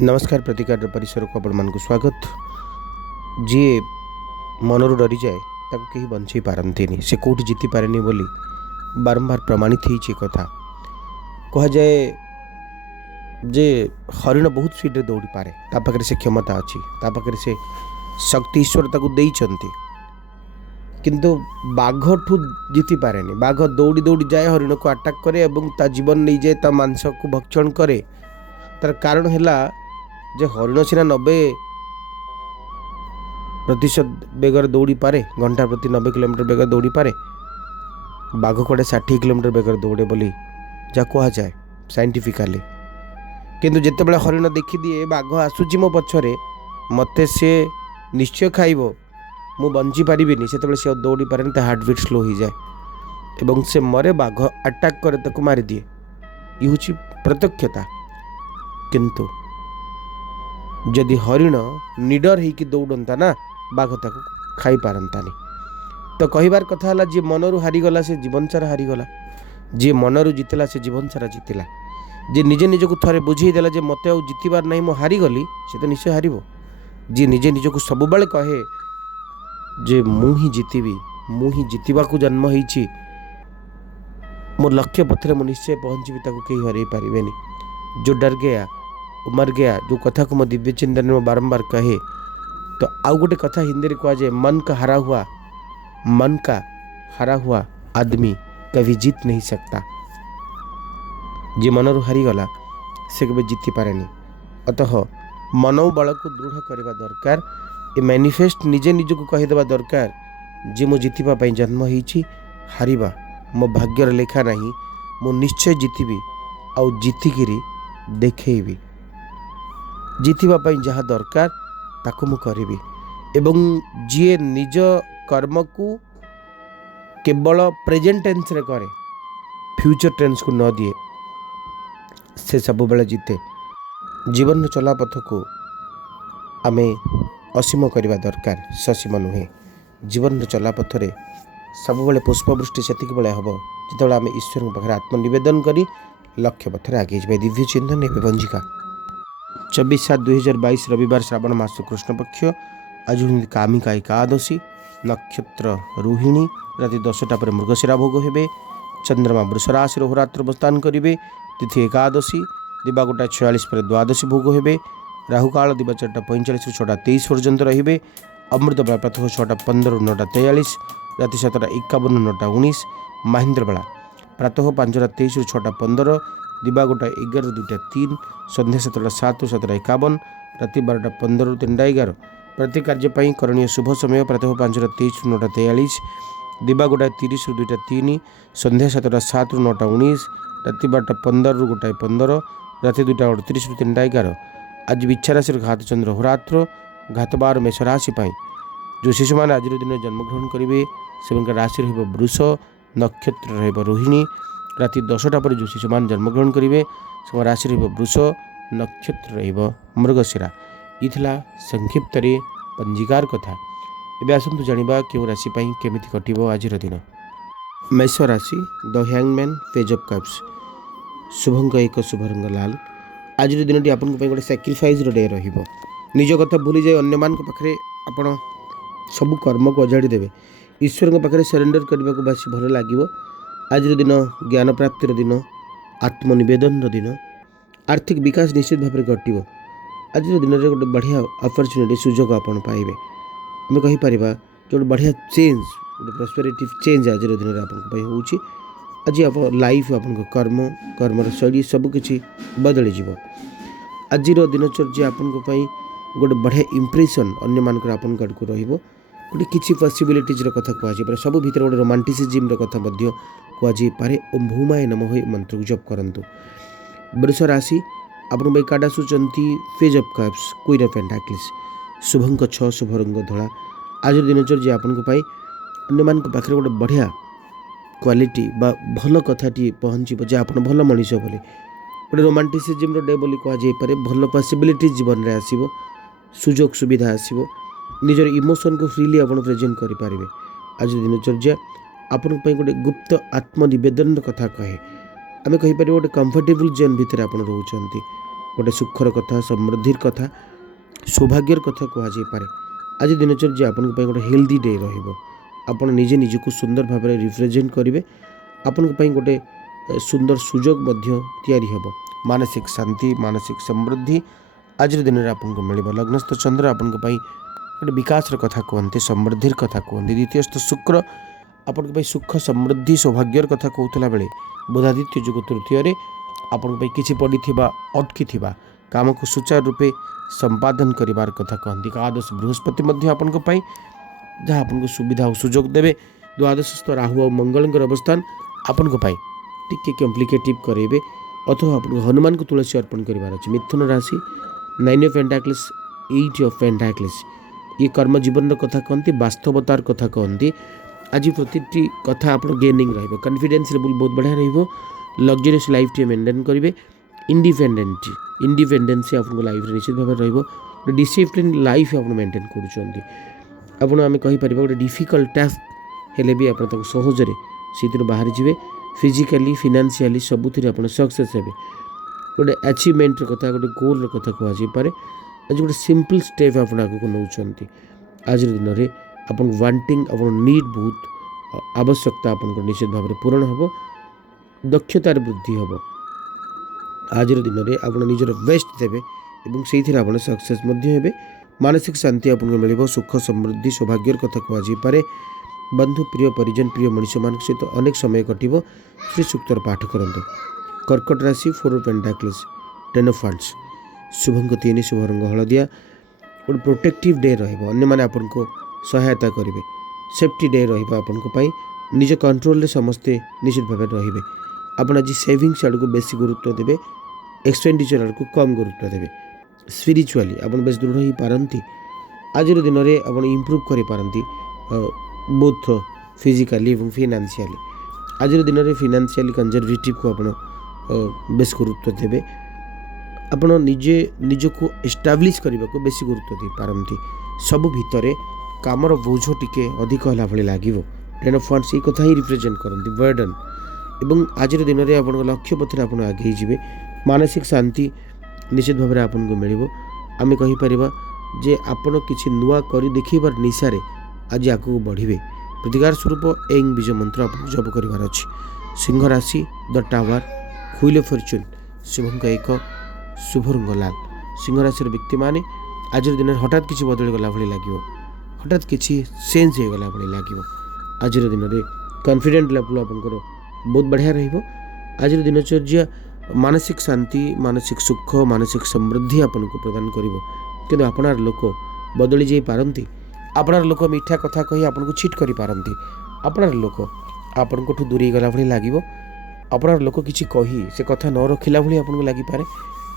नमस्कार प्रतिकार परिसर को आपण मानक स्वागत। जी मनरू डरी जाए ताको कहीं बंचई पारती से कौटी जीति पारे बोली बारंबार प्रमाणित होती कथा कह जाए जे हरिण बहुत स्पीड दौड़ी पारे पाखे से क्षमता अच्छी पाखे से शक्ति ईश्वर ताकू देइचंती किंतु बाघ ठू जीति पारे बाघ दौड़ी दौड़ी जाए हरिण को अटाक करे और ता जीवन नहीं जाए ता मांस को भक्षण करे। तार कारण है जे हरिण सीना 90% बेगर दौड़ी पारे घंटा प्रति 90 किलोमीटर बेगर दौड़ी पारे बाघ कड़े 60 किलोमीटर बेगर दौड़े बोली जहाँ कह जाए साइंटिफिकाली। किंतु जितेबाला हरिण देखीदिए बाघ आसूची मो पछरे मते से निश्चय खाइब मु बंची पारि से दौड़ी पारे हार्टबीट स्लो हो जाए एवं से मरे बाघ अटैक करे ताको मारी दिए ये हूँ प्रत्यक्षता। किंतु जदि हरिण निडर होकर दौड़ता ना बाघ ताको खाई पारंतानी। तो कहिबार कथा है जी मनरू हारीगला से जीवन सारा हारीगला, जी मनरू जीतला से जीवन सारा जीतला, जी निजे निजक थरे बुझेदेला जे मते आ जीतबार नहीं मो हारीगली से तो निश्चय हारिबो। जी निजे निजक सब बेले कहे जे मु ही जीतबी मु ही जीतवा को जन्म होईची मोर लक्ष्य पथरे मु निश्चय पहुँची ताको कहीं हरई पारिबेनी। जो डर गया वो मर गया जो कथा को मो दिव्य चिंतन में बारंबार कहे। तो आउ गोटे कथा हिंदी में कहा जाए मन का हरा हुआ आदमी कभी जीत नहीं सकता। जी मनरू हारीगला से कभी जीति पारेनी। अतः मनोबल को दृढ़ करने दरकार ये मैनिफेस्ट निजे निजक कहीदेवा दरकार जे मो जीतवाई जन्म होईची हारिबा मो भाग्यर लेखा नहीं मु निश्चय जीतबी आउ जीतिकी देखी जीतवाई जहाँ दरकार ताको मु करिबी। एवं जी निज कर्म को केवल प्रेजेंट टेंस रे करे फ्यूचर टेंस को न दिए से सब बेले जीते। जीवन चला पथ को आमे असीम करने दरकार ससीम नुहे। जीवन चला पथरे सब बेले पुष्पवृष्टि से बेले हम जो आम ईश्वर पाखे आत्मनिवेदन करी लक्ष्य पथरे आगे जाए। दिव्य चिंतन एवं पंजिका 24/7/2022 रविवार श्रावण मास कृष्ण पक्ष आज कामिका एकादशी नक्षत्र रोहिणी राति 10टा पर मृगशिरा भोग हेबे। चंद्रमा वृष राशि होरात्र अवस्थान करेंगे। तिथि एकादशी दिवा 1:46 पर द्वादशी भोग हेबे। राहुकाल दिवा 4:45 6टा 23 पर्यंत रहिबे। अमृत बेला प्रातः 6:15 9:43 राति 7:51 9:19 महेन्द्र बेला प्रातः 5:23 6:15 दिवा 1:11 2:03 संध्या 7:07 7:51 राति 12:15 3:11 प्रति कार्य करणीय शुभ समय प्रातः 5:23 9:43 दिवा 1:30 2:03 संध्या 7:07 9:19 राति 12:15 1:15 राति 2:38 3:11 आज विच्छा राशि घात चंद्र होरात्र घात बार मेष राशि जो शिशु मैंने आज दिन जन्मग्रहण करेंगे से राशि वृष नक्षत्र रोहिणी राति 10टा पर जो शिशु मान जन्मग्रहण करेंगे से राशि वृष नक्षत्र मृगशिरा। ये संक्षिप्त पंजिकार कथा। एवं आसतु जाना क्यों राशि केमी कट आज दिन। मेष राशि the hangman page of cups शुभंक एक शुभ रंग लाल। आज दिन आपन गोटे सैक्रिफाइस डे निज कथा भूली जाए अन्य मान पाखे आपण सब कर्म को अजाड़ी देवे ईश्वर पाखे सरेंडर करने को बेस भल लगे। आज दिन ज्ञान प्राप्तिर दिन आत्मनिवेदन दिन आर्थिक विकास निश्चित भाव में घटो। आज दिन में गोटे बढ़िया अपरच्युनिटी सुजोग आपड़ पाइबे। आम कहीपर जो बढ़िया चेंज गोटे प्रस्पेरिटी चेंज आज दिन में आपको आज आप लाइफ आप कर्मर शैली सबकि बदली जीव। आज दिनचर्या आपन गोटे बढ़िया इंप्रेशन अन्य मानक आपन को रहिबो। गोटे किसी पॉसिबिलिटीज कथा कहुए सब भीतर गोटे रोमांटिसिज्म कथा कहुए ओम भूमाय नमः मंत्र को जप करंतु। वृष राशि आपन कार्ड आसुचंती page of cups queen of pentacles शुभंक 6 शुभ रंग धला। आज दिनचर्या आपन अन्य मान पाखे गोटे बढ़िया क्वालिटी बा भल कथाटी पहुँचब जे आप भल मनीष बोली गोटे रोमांटिसिज्म डे बोली कहुए भल पॉसिबिलिटीज जीवन में आसो सुजोग सुविधा आसो निजर इमोशन को फ्रीली आप प्रेजेंट करेंगे। आज दिनचर्या आपन गोटे गुप्त आत्मनिवेदन कथा कहे आम कहीपर गोटे कंफर्टेबल जोन भितर आप रोचंती गोटे सुखर कथा समृद्धिर कथा सौभाग्यर कथा कहुपे। आज दिनचर्या आपन गोटे हेल्दी डे रन निजे निजक सुंदर भाव में रिप्रेजेंट करेंगे। आपण गोटे सुंदर सुजोग तैयारी हम मानसिक शांति मानसिक समृद्धि आज दिन में आपको मिल। लग्नस्थ चंद्र आपण गोटे विकास कथा कहते समृद्धिर कथा कहते। द्वितीयस्थ शुक्र आपण सुख समृद्धि सौभाग्यर कथा कहला बेले बुधादित्य जुग तृतीय आपण किसी पड़ी अटकी काम को सुचारू रूपे संपादन करिवार कथा कहती। एकादश बृहस्पति आपण जहाँ आपको सुविधा और सुजोग देवे। द्वादशस्थ राहु और मंगल अवस्थान आपण टिके कॉम्प्लिकेटिव करेंगे अथवा आपको हनुमान को तुलसी अर्पण करार अच्छे। मिथुन राशि 9 ऑफ पेंटाक्लिस 8 ऑफ पेंटाक्लिस ये कर्म जीवन कथा कहती वास्तवतार कथा कहती। आज प्रति कथा आप गेनिंग रॉन्फिडेन्स लेवल बहुत बढ़िया लग्जरियस लाइफ टे मेंटेन करेंगे। इंडिपेंडेंस आप लाइफ निश्चित भाव रोटे डिसिप्लिन लाइफ आप मेंटेन कर आम कहीपर गोटे डिफिकल्ट टास्क हेले भी आप सहजरे से बाहरी जी फिजिकाली फिनान्शियली सबुथ आप सक्सेस हे। गोटे अचिवमेंट कथा गोटे गोल कथा कहुपे। आज गोटे सिंपल स्टेप आप आगे नौ आज दिन में आप वांटिंग आप नीड बहुत आवश्यकता आप निश्चित भाव में पूरण हम दक्षतार वृद्धि हम। आज दिन में आप निजर बेस्ट देवे और से आप सक्सेस हे। मानसिक शांति आपको मिल सुख समृद्धि सौभाग्यर कथा कहुपे। बंधु प्रिय परिजन प्रिय मनुष्य मान सहित अनेक समय कटिव। श्री सूक्तर पाठ करते। कर्कट राशि 4 ऑफ पेंटाक्लिस 10 ऑफ वांड्स शुभंग 3 शुभ रंग हलदिया। गोटे प्रोटेक्टिव डे रही आपको सहायता करेंगे। सेफ्टी डे रही निज कंट्रोल समस्ते निश्चित भाव रे। आप आज सेविंग्स आड़ को बेसी गुरुत्व देवे एक्सपेंडिचर आड़ को कम गुरुत्व देवे। स्पिरिचुअली आप बेस दृढ़ हो पारती। आज दिन में आप इम्प्रूव करपारती बोथ फिजिकाली और फिनान्शियली। आज दिन में फिनान्शियली कंजर्वेटिव को आप बेस गुरुत्व देवे। आप निजे निजको एस्टाब्लिश करने को बेसी गुरुत्व दे पारती। सबु भितर कामर बोझ टिके अधिक होला भली लागिवो। 10 ऑफ वांड्स ये कथा ही रिप्रेजेंट करती बर्डन। एवं आज दिन में आप लक्ष्य पथर आप आगे जी मानसिक शांति निश्चित भाव में आपको मिल। आम कहीपर जे आपण किसी नुआ कर देखार निशारे आज आगे बढ़े। प्रतिकार स्वरूप एंग बीज मंत्र आपको जप करार अच्छी। सिंह राशि the tower wheel of fortune शुभंक 1 शुभ रंग लाल। सिंह राशि व्यक्ति माने आज दिन में हठात किसी बदल गला भली लगे हठात किसी चेंज हो गला भली लगे। आज दिन में कॉन्फिडेंट लेवल आपंकर बहुत बढ़िया रहिबो। आज दिनचर्या मानसिक शांति मानसिक सुख मानसिक समृद्धि आपन को प्रदान करिवो। किंतु आपनार लोक बदली जाई पारंती। आपनार लोक मीठा कथा कही आपन को चीट करि पारंती। आपनार लोक आपन को दूरी गला भली लागिवो। आपनार लोक किछि कही से कथा न रखिला भली आपन को लागि पारे।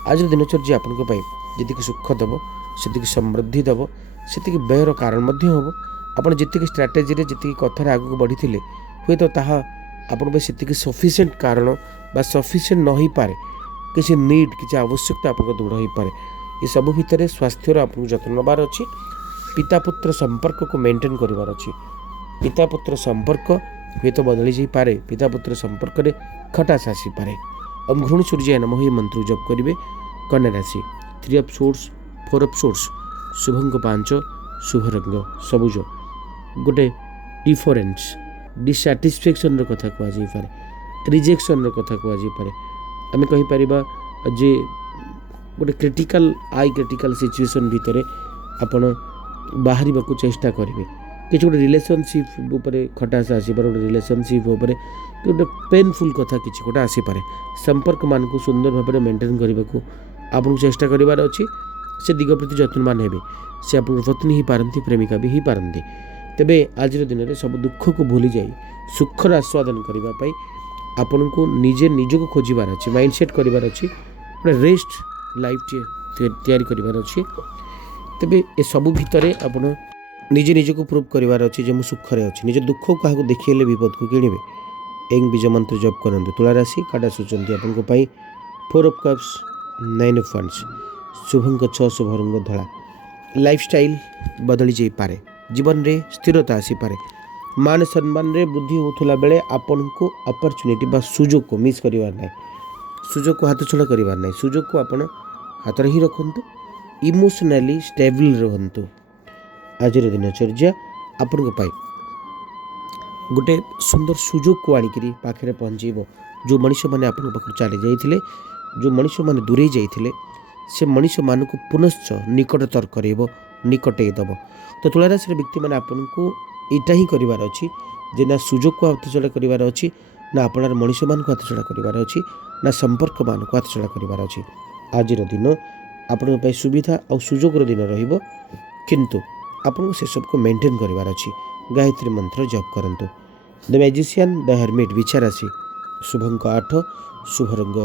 आज दिनचर्या आपन को पाई जतिक सुख दबो सेतिक समृद्धि दबो सेतिक व्ययर कारण मध्य होबो। आपन जतिक स्ट्रैटेजी रे जतिक कथा आगु बढ़ी थिले हुए तो ताहा आपन पे सेतिक सफिशिएंट कारण बा सफिशिएंट न ही पारे किसी नीड किसी आवश्यकता आपको दृढ़ हो पारे। ये सब भितर स्वास्थ्यर आपको जत्न नबार अच्छी। पिता पुत्र संपर्क को मेंटेन करार अच्छी। पिता पुत्र संपर्क हुए तो बदली जा पारे। पिता पुत्र संपर्क में खटास आसी पारे। ओम घृण सूर्य नमः ही मंत्र जप करेंगे। कन्या राशि 3 ऑफ सोर्स 4 ऑफ सोर्स शुभंक 5 शुभ रंग सबुज। गोटे डिफरेंस डिसैटिस्फैक्शन कथा कहुपे रिजेक्शन कथा कहुपे। आम कहीपर जे गोटे क्रिटिकल सिचुएशन भितर आपण बाहर को चेष्टा करेंगे। किसी गोटे रिलेशनशिप उपरे खटास आसपार गोटे रिलेशनशिप उपरे गोटे पेनफुल कथा किसी गोटे आसपारे। संपर्क मान को सुंदर भाव में मेंटेन करने को आपको चेष्टा करार अच्छी। से दिग प्रति जत्नवान हे से आप पत्नी ही पारती प्रेमिका भी ही पारती। तेबे आज दिन में सब दुख को भूली जाई सुखर आस्वादन करने आपन को निजे निजक खोजार अच्छे माइंडसेट करार अच्छी। गोटे रेस्ट लाइफ तैयारी करार अच्छी। तेबे ए सबू भितर आप निजे निजक प्रूव करार अच्छी जो मुझे सुखरे अच्छी। निज दुख को क्या देखिए विपद को किणवे। एंग बीज मंत्र जप करते। तुला राशि काटा सूचना आपको 4 ऑफ कप्स 9 ऑफ वांड्स शुभंक 6 शुभ रंग धला। लाइफस्टाइल बदली जाई पारे। जीवन रे स्थिरता आसी पारे। मान सम्मान रे वृद्धि होता बेले आपन को अपॉर्चुनिटी बा सुजोग को मिस करिवार नहीं। सुजोग को हाथ छड़ा करिवार नहीं। सुजोग को आपण ହାତରେ ହିଁ ରଖନ୍ତୁ। ଇମୋସନାଲି ଷ୍ଟେବଲ୍ ରୁହନ୍ତୁ। ଆଜିର ଦିନଚର୍ଯ୍ୟା ଆପଣଙ୍କ ପାଇଁ ଗୋଟେ ସୁନ୍ଦର ସୁଯୋଗକୁ ଆଣିକିରି ପାଖରେ ପହଞ୍ଚାଇବ। ଯେଉଁ ମଣିଷମାନେ ଆପଣଙ୍କ ପାଖରୁ ଚାଲି ଯାଇଥିଲେ, ଯେଉଁ ମଣିଷମାନେ ଦୂରେଇ ଯାଇଥିଲେ, ସେ ମଣିଷମାନଙ୍କୁ ପୁନଶ୍ଚ ନିକଟତର କରାଇବ, ନିକଟେଇ ଦେବ। ତ ତୁଳାରାଶିର ବ୍ୟକ୍ତିମାନେ ଆପଣଙ୍କୁ ଏଇଟା ହିଁ କରିବାର ଅଛି ଯେ ନା ସୁଯୋଗକୁ ହାତଛଡ଼ା କରିବାର ଅଛି, ନା ଆପଣର ମଣିଷମାନଙ୍କୁ ହାତଛଡ଼ା କରିବାର ଅଛି, ନା ସମ୍ପର୍କମାନଙ୍କୁ ହାତଛଡ଼ା କରିବାର ଅଛି। ଆଜିର ଦିନ ଆପଣଙ୍କ ପାଇଁ ସୁବିଧା ଆଉ ସୁଯୋଗର ଦିନ ରହିବ, କିନ୍ତୁ ଆପଣଙ୍କୁ ସେସବୁକୁ ମେଣ୍ଟେନ୍ କରିବାର ଅଛି। ଗାୟତ୍ରୀ ମନ୍ତ୍ର ଜପ କରନ୍ତୁ। ଦ ମ୍ୟାଜିସିଆନ୍, ଦ ହର୍ମିଟ୍, ବିଛାରାଶି, ଶୁଭଙ୍କ 8, ଶୁଭ ରଙ୍ଗ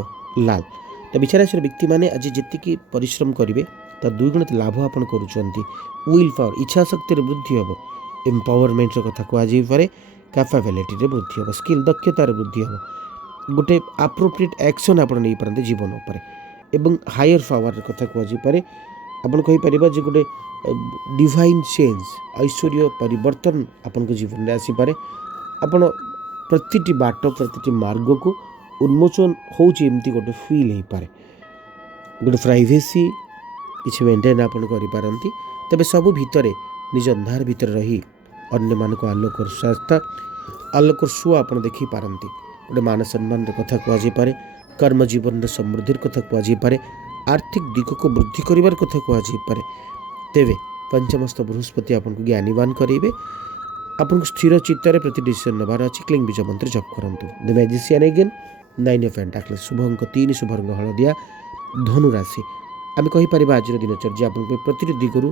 ଲାଲ। ତ ବିଛାରାଶିର ବ୍ୟକ୍ତିମାନେ ଆଜି ଯେତିକି ପରିଶ୍ରମ କରିବେ ତା ଦୁଇଗୁଣିତ ଲାଭ ଆପଣ କରୁଛନ୍ତି। ୱିଲ୍ ପାୱାର, ଇଚ୍ଛା ଶକ୍ତିରେ ବୃଦ୍ଧି ହେବ। ଏମ୍ପାୱାରମେଣ୍ଟର କଥା କୁହାଯାଇପାରେ। କ୍ୟାପାବିଲିଟିରେ ବୃଦ୍ଧି ହେବ। ସ୍କିଲ୍, ଦକ୍ଷତାରେ ବୃଦ୍ଧି ହେବ। ଗୋଟେ ଆପ୍ରୋପ୍ରିଏଟ୍ ଆକ୍ସନ୍ ଆପଣ ନେଇପାରନ୍ତି ଜୀବନ ଉପରେ। ଏବଂ ହାୟର ପାୱାର କଥା କୁହାଯାଇପାରେ। ଆପଣ କହିପାରିବା ଯେ ଗୋଟେ ଡିଭାଇନ୍ ଚେଞ୍ଜ, ଐଶ୍ୱର୍ଯ୍ୟ ପରିବର୍ତ୍ତନ ଆପଣଙ୍କ ଜୀବନରେ ଆସିପାରେ। ଆପଣ ପ୍ରତିଟି ବାଟ, ପ୍ରତିଟି ମାର୍ଗକୁ ଉନ୍ମୋଚନ ହେଉଛି ଏମିତି ଗୋଟେ ଫିଲ୍ ହେଇପାରେ। ଗୋଟେ ପ୍ରାଇଭେସି କିଛି ମେଣ୍ଟେନ୍ ଆପଣ କରିପାରନ୍ତି। ତେବେ ସବୁ ଭିତରେ ନିଜ ଅନ୍ଧାର ଭିତରେ ରହି ଅନ୍ୟମାନଙ୍କୁ ଆଲୋକର ସଂସ୍ଥା, ଆଲୋକର ସୁଅ ଆପଣ ଦେଖିପାରନ୍ତି। ଗୋଟେ ମାନ ସମ୍ମାନର କଥା କୁହାଯାଇପାରେ। କର୍ମ ଜୀବନର ସମୃଦ୍ଧିର କଥା କୁହାଯାଇପାରେ। ଆର୍ଥିକ ଦିଗକୁ ବୃଦ୍ଧି କରିବାର କଥା କୁହାଯାଇପାରେ। ତେବେ ପଞ୍ଚମସ୍ତ ବୃହସ୍ପତି ଆପଣଙ୍କୁ ଜ୍ଞାନୀବାନ କରାଇବେ। ଆପଣଙ୍କୁ ସ୍ଥିର ଚିତ୍ତରେ ପ୍ରତି ଡିସିସନ୍ ନେବାର ଅଛି। କ୍ଲିଂ ବିଜୟ ମନ୍ତ୍ର ଜପ କରନ୍ତୁ। ଦ ମ୍ୟାଜିସିଆନ୍ ଏଗେନ୍, 9 ଅଫ୍ ପେଣ୍ଟାକଲ୍ସ, ଶୁଭ ଅଙ୍କ 3, ଶୁଭ ରଙ୍ଗ ହଳଦିଆ, ଧନୁ ରାଶି। ଆମେ କହିପାରିବା ଆଜିର ଦିନଚର୍ଯ୍ୟା ଆପଣଙ୍କ ପ୍ରତିଟି ଦିଗରୁ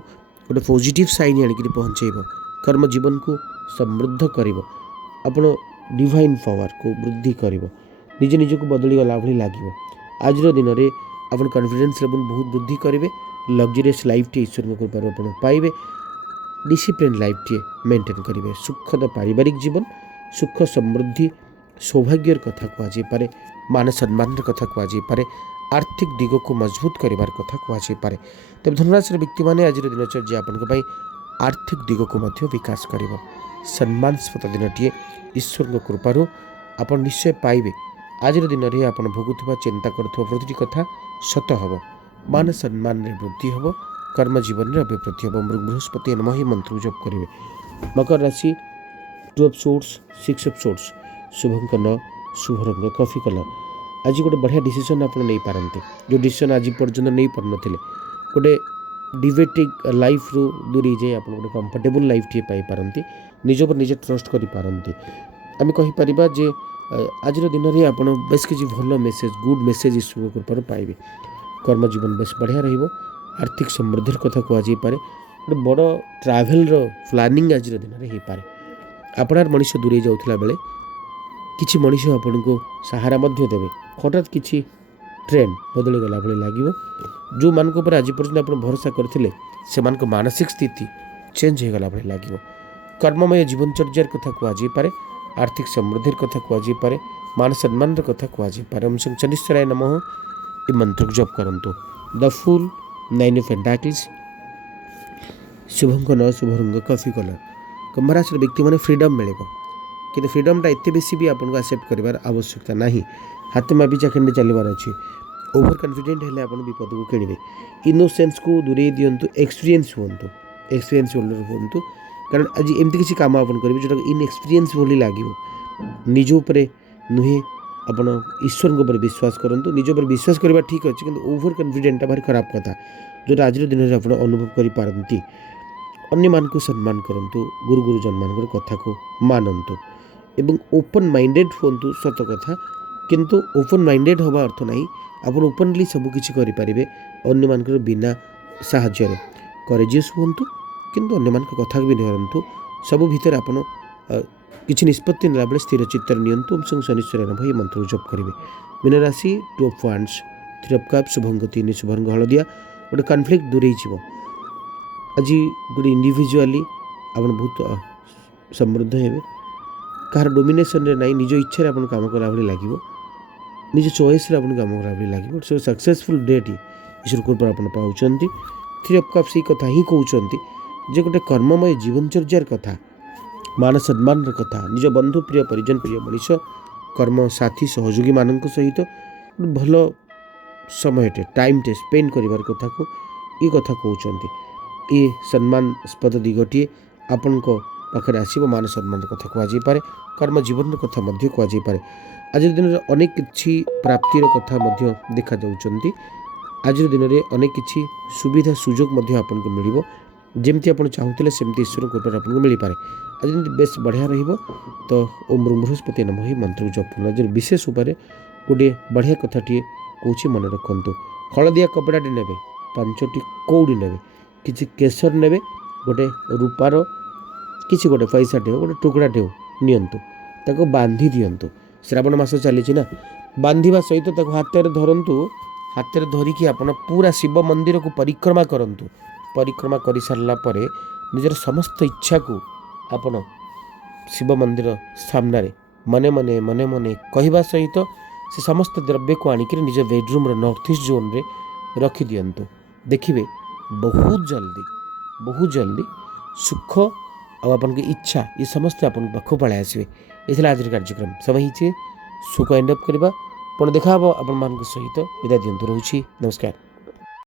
ଗୋଟେ ପଜିଟିଭ୍ ସାଇନ୍ ଆଣିକିରି ପହଞ୍ଚାଇବ। କର୍ମ ଜୀବନକୁ ସମୃଦ୍ଧ କରିବ। ଆପଣ ଡିଭାଇନ୍ ପାୱାରକୁ ବୃଦ୍ଧି କରିବ। ନିଜେ ନିଜକୁ ବଦଳିଗଲା ଭଳି ଲାଗିବ। ଆଜିର ଦିନରେ ଆପଣ କନଫିଡେନ୍ସ ଲେଭେଲ୍ ବହୁତ ବୃଦ୍ଧି କରିବେ। ଲକ୍ଜରିୟସ୍ ଲାଇଫ୍ଟିଏ ଈଶ୍ୱରଙ୍କ କୃପାରୁ ଆପଣ ପାଇବେ। ଡିସିପ୍ଲିନ୍ ଲାଇଫ୍ଟିଏ ମେଣ୍ଟେନ୍ କରିବେ। ସୁଖଦ ପାରିବାରିକ ଜୀବନ, ସୁଖ ସମୃଦ୍ଧି ସୌଭାଗ୍ୟର କଥା କୁହାଯାଇପାରେ। ମାନ ସମ୍ମାନର କଥା କୁହାଯାଇପାରେ। ଆର୍ଥିକ ଦିଗକୁ ମଜବୁତ କରିବାର କଥା କୁହାଯାଇପାରେ। ତେବେ ଧନୁରାଶିର ବ୍ୟକ୍ତିମାନେ ଆଜିର ଦିନଚର୍ଯ୍ୟା ଆପଣଙ୍କ ପାଇଁ ଆର୍ଥିକ ଦିଗକୁ ମଧ୍ୟ ବିକାଶ କରିବ। ସମ୍ମାନସ୍ପଦ ଦିନଟିଏ ଈଶ୍ୱରଙ୍କ କୃପାରୁ ଆପଣ ନିଶ୍ଚୟ ପାଇବେ। ଆଜିର ଦିନରେ ଆପଣ ଭୋଗୁଥିବା, ଚିନ୍ତା କରୁଥିବା ପ୍ରତିଟି କଥା ସତ ହେବ। ମାନ ସମ୍ମାନରେ ବୃଦ୍ଧି ହେବ। କର୍ମ ଜୀବନରେ ଅଭିବୃଦ୍ଧି ହେବ। ବୃହସ୍ପତି ନମଃ ମନ୍ତ୍ରକୁ ଜପ କରିବେ। ମକର ରାଶି, 2 ଅଫ୍ ସୋର୍ଟସ୍, 6 ଅଫ୍ ସୋର୍ଟସ୍, ଶୁଭଙ୍କ 9, ଶୁଭ ରଙ୍ଗ କଫି କଲର୍। ଆଜି ଗୋଟେ ବଢ଼ିଆ ଡିସିସନ୍ ଆପଣ ନେଇପାରନ୍ତି, ଯେଉଁ ଡିସିସନ୍ ଆଜି ପର୍ଯ୍ୟନ୍ତ ନେଇପାରୁନଥିଲେ। ଗୋଟେ ଡିବେଟିକ୍ ଲାଇଫ୍ରୁ ଦୂରେଇ ଯାଇ ଆପଣ ଗୋଟେ କମ୍ଫର୍ଟେବୁଲ୍ ଲାଇଫ୍ଟିଏ ପାଇପାରନ୍ତି। ନିଜ ଉପରେ ନିଜେ ଟ୍ରଷ୍ଟ କରିପାରନ୍ତି। ଆମେ କହିପାରିବା ଯେ ଆଜିର ଦିନରେ ଆପଣ ବେଶ କିଛି ଭଲ ମେସେଜ୍, ଗୁଡ୍ ମେସେଜ୍ ଈଶ୍ୱରଙ୍କ କୃପାରୁ ପାଇବେ। କର୍ମଜୀବନ ବେଶ ବଢ଼ିଆ ରହିବ। ଆର୍ଥିକ ସମୃଦ୍ଧିର କଥା କୁହାଯାଇପାରେ। ଗୋଟେ ବଡ଼ ଟ୍ରାଭେଲ୍ର ପ୍ଲାନିଂ ଆଜିର ଦିନରେ ହେଇପାରେ। ଆପଣର ମଣିଷ ଦୂରେଇ ଯାଉଥିଲା ବେଳେ କିଛି ମଣିଷ ଆପଣଙ୍କୁ ସାହାରା ମଧ୍ୟ ଦେବେ। ହଠାତ୍ କିଛି ଟ୍ରେଣ୍ଡ ବଦଳିଗଲା ଭଳି ଲାଗିବ। ଯେଉଁମାନଙ୍କ ଉପରେ ଆଜି ପର୍ଯ୍ୟନ୍ତ ଆପଣ ଭରସା କରିଥିଲେ ସେମାନଙ୍କ ମାନସିକ ସ୍ଥିତି ଚେଞ୍ଜ ହୋଇଗଲା ଭଳି ଲାଗିବ। କର୍ମମୟ ଜୀବନଚର୍ଯ୍ୟାର କଥା କୁହାଯାଇପାରେ। ଆର୍ଥିକ ସମୃଦ୍ଧିର କଥା କୁହାଯାଇପାରେ। ମାନ ସମ୍ମାନର କଥା କୁହାଯାଇପାରେ। ଓମ୍ ଶଂ ଶନିଶ୍ଚରାୟ ନମଃ ଏ ମନ୍ତ୍ରକୁ ଜପ କରନ୍ତୁ। ଦ ଫୁଲ୍, 9 ଅଫ୍ ପେଣ୍ଟାକଲ୍ସ, ଶୁଭଙ୍କ 9, ଶୁଭ ରଙ୍ଗ କଫି କଲର୍। କୁମ୍ଭରାଶିର ବ୍ୟକ୍ତିମାନେ ଫ୍ରିଡମ୍ ମିଳିବ, କିନ୍ତୁ ଫ୍ରିଡମ୍ଟା ଏତେ ବେଶୀ ବି ଆପଣଙ୍କୁ ଆକ୍ସେପ୍ଟ କରିବାର ଆବଶ୍ୟକତା ନାହିଁ। ହାତ ମାପି ଚାଖଣ୍ଡେ ଚାଲିବାର ଅଛି। ଓଭର କନଫିଡେଣ୍ଟ ହେଲେ ଆପଣ ବିପଦକୁ କିଣିବେ। ଇନୋସେନ୍ସକୁ ଦୂରେଇ ଦିଅନ୍ତୁ। ଏକ୍ସପିରିଏନ୍ସ ହୁଅନ୍ତୁ, ଏକ୍ସପିରିଏନ୍ସ ହୋଲ୍ଡର ହୁଅନ୍ତୁ। କାରଣ ଆଜି ଏମିତି କିଛି କାମ ଆପଣ କରିବେ ଯେଉଁଟାକୁ ଇନ୍ଏକ୍ସପିରିଏନ୍ସ ଭଳି ଲାଗିବ। ନିଜ ଉପରେ ନୁହେଁ, ଆପଣ ଈଶ୍ୱରଙ୍କ ଉପରେ ବିଶ୍ୱାସ କରନ୍ତୁ। ନିଜ ଉପରେ ବିଶ୍ୱାସ କରିବା ଠିକ୍ ଅଛି, କିନ୍ତୁ ଓଭର କନଫିଡେଣ୍ଟଟା ଭାରି ଖରାପ କଥା, ଯେଉଁଟା ଆଜିର ଦିନରେ ଆପଣ ଅନୁଭବ କରିପାରନ୍ତି। ଅନ୍ୟମାନଙ୍କୁ ସମ୍ମାନ କରନ୍ତୁ। ଗୁରୁ ଗୁରୁଜନମାନଙ୍କର କଥାକୁ ମାନନ୍ତୁ ଏବଂ ଓପନ୍ ମାଇଣ୍ଡେଡ଼୍ ହୁଅନ୍ତୁ। ସତ କଥା, କିନ୍ତୁ ଓପନ୍ ମାଇଣ୍ଡେଡ଼୍ ହେବା ଅର୍ଥ ନାହିଁ ଆପଣ ଓପନଲି ସବୁକିଛି କରିପାରିବେ ଅନ୍ୟମାନଙ୍କର ବିନା ସାହାଯ୍ୟରେ। କରେଜିୟସ୍ ହୁଅନ୍ତୁ, କିନ୍ତୁ ଅନ୍ୟମାନଙ୍କ କଥାକୁ ବି ଧରନ୍ତୁ। ସବୁ ଭିତରେ ଆପଣ କିଛି ନିଷ୍ପତ୍ତି ନେଲାବେଳେ ସ୍ଥିର ଚିତ୍ତରେ ନିଅନ୍ତୁ। ଓମ୍ ଶଂ ଶନିଶ୍ଚରାୟ ନମଃ ଏ ମନ୍ତ୍ରକୁ ଜପ କରିବେ। ମୀନରାଶି, 2 ଅଫ୍ ୱାଣ୍ଡସ୍, 3 ଅଫ୍ କପ୍ସ, ଶୁଭଙ୍କ 3, ଶୁଭ ରଙ୍ଗ ହଳଦିଆ। ଗୋଟେ କନଫ୍ଲିକ୍ଟ ଦୂରେଇ ଯିବ। ଆଜି ଗୋଟେ ଇଣ୍ଡିଭିଜୁଆଲି ଆପଣ ବହୁତ ସମୃଦ୍ଧ ହେବେ। କାହାର ଡୋମିନେସନରେ ନାହିଁ, ନିଜ ଇଚ୍ଛାରେ ଆପଣ କାମ କଲା ଭଳି ଲାଗିବ। ନିଜ ଚଏସ୍ରେ ଆପଣ କାମ କଲା ଭଳି ଲାଗିବ। ସେ ସକ୍ସେସଫୁଲ୍ ଡେଟି ଈଶ୍ୱର କୃପାରୁ ଆପଣ ପାଉଛନ୍ତି। 3 ଅଫ୍ କପ୍ସ ଏଇ କଥା ହିଁ କହୁଛନ୍ତି ଯେ ଗୋଟେ କର୍ମମୟ ଜୀବନଚର୍ଯ୍ୟାର କଥା, ମାନ ସମ୍ମାନର କଥା, ନିଜ ବନ୍ଧୁ ପ୍ରିୟ, ପରିଜନ ପ୍ରିୟ ମଣିଷ, କର୍ମ ସାଥୀ, ସହଯୋଗୀମାନଙ୍କ ସହିତ ଭଲ समयटे टाइमटे स्पेंड करिवार कथा को ये कथा कहते ये सम्मानस्पद दिगटी आपण पाखे आसो मान सम्मान कथा कहुपे कर्म जीवन कथा कहुपे आज दिन में अनेक किसी प्राप्तिर कथा देखा जाऊँच आज दिन में अनेक किसी सुविधा सुजोग आपको मिल जमती आप चाहूले सेमती ईश्वर कृपा आपको मिल पाए आज जमी बेस बढ़िया रही ओम बृहस्पति नम ही मंत्र जपन आज विशेष उपाय गोटे बढ़िया कथाटे कौच मन रखु हलदिया कपड़ाटे ने 5टी कौड़ी ने किसी केसर ने गोटे रूपार किसी गोटे पैसाटे हो गोटे टुकड़ाटे हो नियंतु बांधी दिंतु श्रावण मास चली ना बांधा सहित हाथ में धरतु हाथ में धरिकी आप पूरा शिव मंदिर को परिक्रमा करंतु परिक्रमा कर सारा निजर समस्त इच्छा को आपण शिव मंदिर सामने मने मने मने मने कहवा सहित से समस्त द्रव्य को आनिक निज बेडरूम नॉर्थ ईस्ट जोन रे रखी दियंतु देखिए बहुत जल्दी सुख आपन की इच्छा ये समस्त आपन पाख पड़े आसवे ये आज कार्यक्रम समय ही सुख एंड अप करवा पुणी देखा आपण मान सहित विदा दिंतु रोची नमस्कार।